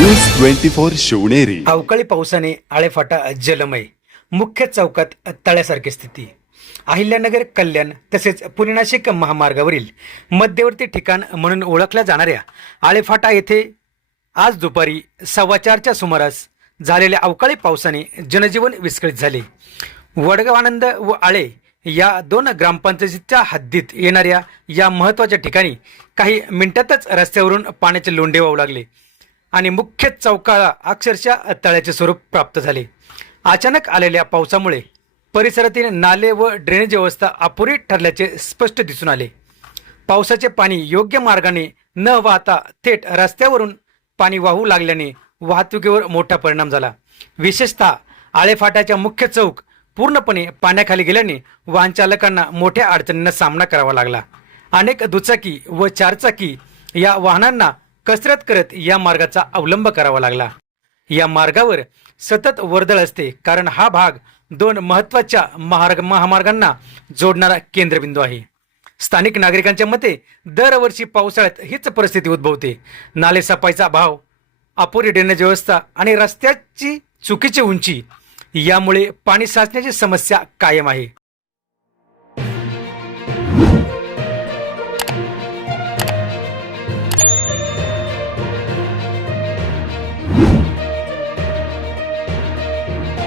News 24 Shivneri. अवकाळी पावसाने आळेफाटा जलमय, मुख्य चौकात तळ्यासारखी स्थिती. अहिल्यानगर कल्याण तसेच पुणे नाशिक महामार्गावरील मध्यवर्ती ठिकाण म्हणून ओळखल्या जाणाऱ्या आळेफाटा येथे आज दुपारी 4:15च्या सुमारास झालेल्या अवकाळी पावसाने जनजीवन विस्कळीत झाले. वडगाव आनंद व आळे या दोन ग्रामपंचायतीच्या हद्दीत येणाऱ्या या महत्त्वाच्या ठिकाणी काही मिनिटातच रस्त्यावरून पाण्याचे लोंढे वाहू लागले आणि मुख्य चौकाला अक्षरशः तळ्याचे स्वरूप प्राप्त झाले. अचानक आलेल्या पावसामुळे परिसरातील नाले व ड्रेनेज व्यवस्था अपुरी ठरल्याचे स्पष्ट दिसून आले. पावसाचे पाणी योग्य मार्गाने न वाहता थेट रस्त्यावरून पाणी वाहू लागल्याने वाहतुकीवर मोठा परिणाम झाला. विशेषतः आळेफाट्याच्या मुख्य चौक पूर्णपणे पाण्याखाली गेल्याने वाहन चालकांना मोठ्या अडचणींना सामना करावा लागला. अनेक दुचाकी व चारचाकी या वाहनांना कसरत करत या मार्गाचा अवलंब करावा लागला. या मार्गावर सतत वर्दळ असते, कारण हा भाग दोन महत्त्वाच्या महामार्गांना जोडणारा केंद्रबिंदू आहे. स्थानिक नागरिकांच्या मते दरवर्षी पावसाळ्यात हीच परिस्थिती उद्भवते. नाले सफाईचा अभाव, अपुरी ड्रेनेज व्यवस्था आणि रस्त्याची चुकीची उंची यामुळे पाणी साचण्याची समस्या कायम आहे.